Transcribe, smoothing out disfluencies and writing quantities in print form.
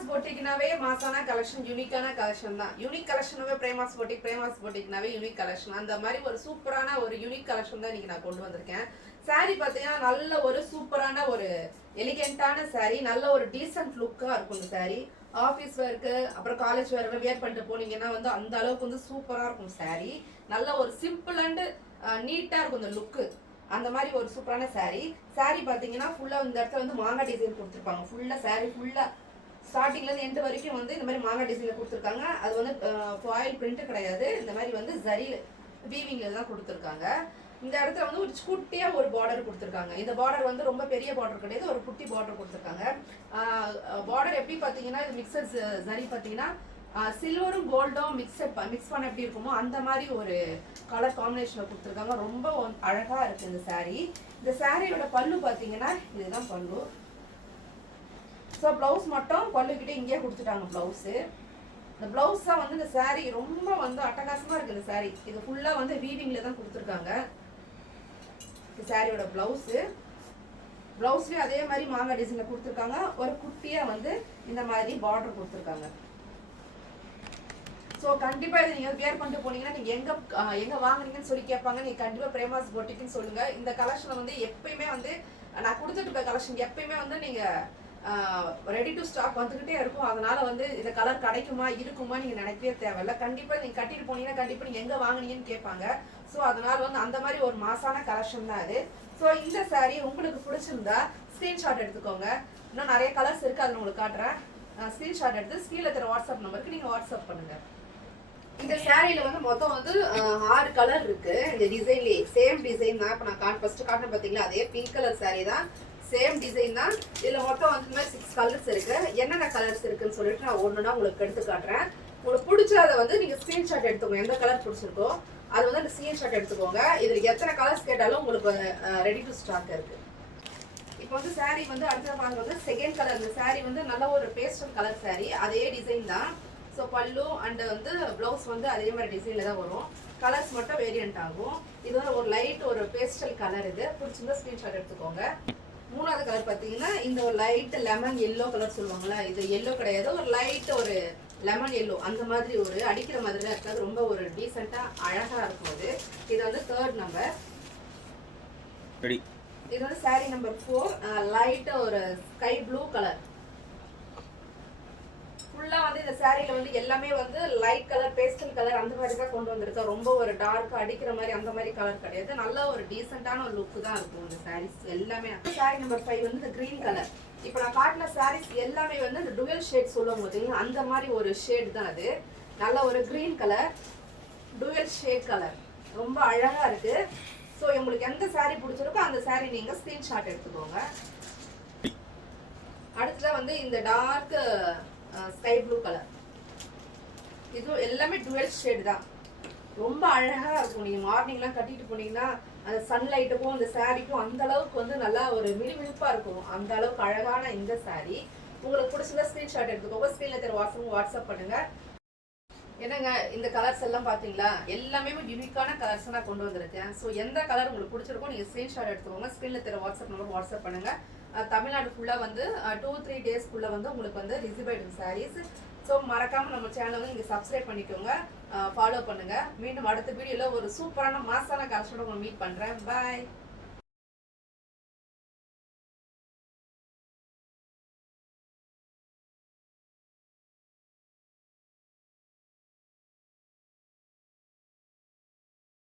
பிரேமாஸ் பொட்டிக்னாவே மாசான கலெக்ஷன், யூனிக்கான கலெக்ஷன் தான். யூனிக் கலெக்ஷனாவே பிரேமாஸ் பொட்டிக், பிரேமாஸ் பொட்டிக்னாவே யூனிக் கலெக்ஷன். அந்த மாதிரி ஒரு சூப்பரான ஒரு யூனிக் கலெக்ஷன் தான் இன்னைக்கு நான் கொண்டு வந்திருக்கேன். சாரி பார்த்தீங்கன்னா நல்ல ஒரு சூப்பரான ஒரு எலிகென்ட்டான சாரி, நல்ல ஒரு டீசென்ட் லுக்காக இருக்கும் இந்த சாரி. ஆஃபீஸ் ஒர்க்கு அப்புறம் காலேஜ் ஒர்க்கு வியர் பண்ணிட்டு போனீங்கன்னா வந்து அந்த அளவுக்கு வந்து சூப்பராக இருக்கும் சாரி. நல்ல ஒரு சிம்பிள் அண்ட் நீட்டாக இருக்கும் இந்த லுக்கு. அந்த மாதிரி ஒரு சூப்பரான சாரி. சாரி பார்த்தீங்கன்னா ஃபுல்லாக இந்த இடத்துல வந்து மாங்காய் டிசைன் கொடுத்துருப்பாங்க. ஃபுல்லாக சாரி ஃபுல்லாக ஸ்டார்டிங்லேருந்து எண்டு வரைக்கும் வந்து இந்த மாதிரி மாங்காய் டிசைனில் கொடுத்துருக்காங்க. அது வந்து ஃபாயில் பிரிண்ட் கிடையாது, இந்த மாதிரி வந்து ஜரி வீவிங்கில் தான் கொடுத்துருக்காங்க. இந்த இடத்துல வந்து ஒரு குட்டியாக ஒரு பார்டர் கொடுத்துருக்காங்க. இந்த பார்டர் வந்து ரொம்ப பெரிய பார்டர் கிடையாது, ஒரு குட்டி பார்டர் கொடுத்துருக்காங்க. பார்டர் எப்படி பார்த்தீங்கன்னா இது மிக்சர் ஜரி பார்த்தீங்கன்னா சில்வரும் கோல்டும் மிக்ஸ் பண்ண எப்படி இருக்குமோ அந்த மாதிரி ஒரு கலர் காம்பினேஷனில் கொடுத்துருக்காங்க. ரொம்ப அழகாக இருக்குது இந்த சாரீ. இந்த சாரியோட பல்லு பார்த்தீங்கன்னா இதுதான் பல்லு. ஸோ ப்ளவுஸ் மட்டும் பல்லுக்கிட்டே இங்கேயே கொடுத்துட்டாங்க ப்ளவுஸு. இந்த ப்ளவுஸ் தான் வந்து இந்த சாரீ ரொம்ப வந்து அட்டகாசமாக இருக்குது. இந்த சாரீ இது ஃபுல்லாக வந்து வீவிங்கில் தான் கொடுத்துருக்காங்க. இந்த சாரியோட ப்ளவுஸ்லேயும் அதே மாதிரி மாங்காய் டிசைனில் கொடுத்துருக்காங்க. ஒரு குட்டியாக வந்து இந்த மாதிரி பார்டர் கொடுத்துருக்காங்க. ஸோ கண்டிப்பாக இது நீங்கள் வியர் பண்ணிட்டு போனீங்கன்னா நீங்கள் எங்கே வாங்குறீங்கன்னு சொல்லி கேட்பாங்க. நீங்கள் கண்டிப்பாக பிரேமாஸ் பொட்டிக்குன்னு சொல்லுங்கள். இந்த கலெக்ஷனை வந்து எப்பயுமே வந்து நான் கொடுத்துட்டு இருக்க கலெக்ஷன் எப்பயுமே வந்து நீங்கள் ரெடி டு ஸ்டாக் வந்துக்கிட்டே இருக்கும். அதனால வந்து இந்த கலர் கிடைக்குமா இருக்குமா நீங்கள் நினைக்கவே தேவையில்ல. கண்டிப்பாக நீங்கள் கட்டிட்டு போனீங்கன்னா கண்டிப்பாக நீங்கள் எங்கே வாங்கினீங்கன்னு கேட்பாங்க. ஸோ அதனால வந்து அந்த மாதிரி ஒரு மாசான கலெக்ஷன் தான் அது. ஸோ இந்த சாரீ உங்களுக்கு பிடிச்சிருந்தா ஸ்க்ரீன்ஷாட் எடுத்துக்கோங்க. இன்னும் நிறைய கலர்ஸ் இருக்குது, அதில் உங்களுக்கு காட்டுறேன். ஸ்க்ரீன்ஷாட் எடுத்து ஸ்க்ரீனில் தர வாட்ஸ்அப் நம்பருக்கு நீங்கள் வாட்ஸ்அப் பண்ணுங்கள். இந்த சாரியில வந்து மொத்தம் வந்து 6 கலர் இருக்கு. இந்த டிசைன்லேயே சேம் டிசைன் தான். இப்போ நான் ஃபர்ஸ்ட் காட்டுறேன் பார்த்தீங்களா, அதே பிங்க் கலர் சாரீ தான், சேம் டிசைன் தான். இதில் மொத்தம் வந்து 6 கலர்ஸ் இருக்கு. என்னென்ன கலர்ஸ் இருக்குன்னு சொல்லிட்டு நான் ஒன்றுனா உங்களுக்கு எடுத்து காட்டுறேன். உங்களுக்கு பிடிச்சதை வந்து நீங்கள் ஸ்க்ரீன்ஷாட் எடுத்துக்கோங்க. எந்த கலர் பிடிச்சிருக்கோ அது வந்து அந்த ஸ்க்ரீன்ஷாட் எடுத்துக்கோங்க. இதில் எத்தனை கலர்ஸ் கேட்டாலும் உங்களுக்கு ரெடி டு ஸ்டாக் இருக்கு. இப்போ வந்து சாரீ வந்து அடுத்த பாருங்க வந்து செகண்ட் கலர். இந்த சாரீ வந்து நல்ல ஒரு பேஸ்டல் கலர் சாரீ, அதே டிசைன் தான். ஸோ பல்லு அண்ட் வந்து ப்ளவுஸ் வந்து அதே மாதிரி டிசைனில் தான் வரும். கலர்ஸ் மட்டும் வேரியண்ட் ஆகும். இது வந்து ஒரு லைட் ஒரு பேஸ்டல் கலர். இது பிடிச்சிருந்தா ஸ்க்ரீன்ஷாட் எடுத்துக்கோங்க. மூணாவது கலர் பார்த்தீங்கன்னா இந்த ஒரு லைட் லெமன் எல்லோ கலர் சொல்லுவாங்களா, இது எல்லோ கிடையாது, ஒரு லைட் ஒரு லெமன் எல்லோ அந்த மாதிரி ஒரு அடிக்கிற மாதிரி தான் இருக்காது. ரொம்ப ஒரு டீசெண்டாக அழகாக இருக்கும். இது வந்து 3rd நம்பர். இது வந்து சாரீ நம்பர் 4, லைட் ஒரு ஸ்கை ப்ளூ கலர். ஃபுல்லாக வந்து இந்த சாரியில் வந்து எல்லாமே வந்து லைட் கலர் பேஸ்டல் கலர் அந்த மாதிரி தான் கொண்டு வந்திருக்கேன். ரொம்ப ஒரு டார்க் அடிக்கிற மாதிரி அந்த மாதிரி கலர் கிடையாது. நல்ல ஒரு டீசெண்டான ஒரு லுக்கு தான் இருக்கும் இந்த சாரீஸ் எல்லாமே. சாரீ நம்பர் 5 வந்து இந்த க்ரீன் கலர். இப்போ நான் காட்டின சாரீஸ் எல்லாமே வந்து இந்த டுவல் ஷேட் சொல்லும் போது அந்த மாதிரி ஒரு ஷேட் தான் அது. நல்ல ஒரு green colour, dual shade colour, ரொம்ப அழகாக இருக்குது. ஸோ உங்களுக்கு எந்த சாரீ பிடிச்சிருக்கோ அந்த சாரீ நீங்கள் ஸ்க்ரீன்ஷாட் எடுத்துக்கோங்க. அடுத்ததான் வந்து இந்த டார்க் ஸ்கை ப்ளூ கலர். இது எல்லாமே டுவல் ஷேட் தான். ரொம்ப அழகாக இருக்கும். நீங்கள் மார்னிங்லாம் கட்டிட்டு போனீங்கன்னா அந்த சன்லைட்டுக்கும் அந்த சாரீக்கும் அந்த அளவுக்கு வந்து நல்லா ஒரு மினுமினுப்பாக இருக்கும். அந்த அளவுக்கு அழகான இந்த சாரீ உங்களுக்கு பிடிச்சதா ஸ்க்ரீன்ஷாட் எடுத்துக்கோங்க. ஸ்க்ரீனில் தர வாட்ஸ்அப் பண்ணுங்கள். என்னங்க இந்த கலர்ஸ் எல்லாம் பார்த்தீங்களா, எல்லாமே யூனிக்கான கலர்ஸ் நான் கொண்டு வந்திருக்கேன். ஸோ எந்த கலர் உங்களுக்கு பிடிச்சிருக்கோ நீங்கள் ஸ்க்ரீன்ஷாட் எடுத்துக்கோங்க. ஸ்க்ரீனில் தர வாட்ஸ்அப் நம்பர் வாட்ஸ்அப் பண்ணுங்கள். தமிழ்நாடு ஃபுல்லாக வந்து 2-3 டேஸ்க்குள்ளே வந்து உங்களுக்கு வந்து ரிசீவ் ஆகிடும் சாரீஸ். ஸோ மறக்காமல் நம்ம சேனலை வந்து நீங்கள் சப்ஸ்கிரைப் பண்ணிக்கோங்க, ஃபாலோ பண்ணுங்கள். மீண்டும் அடுத்த வீடியோவில் ஒரு சூப்பரான மாசான கலெக்ஷனோட உங்களை மீட் பண்ணுறேன். பாய்.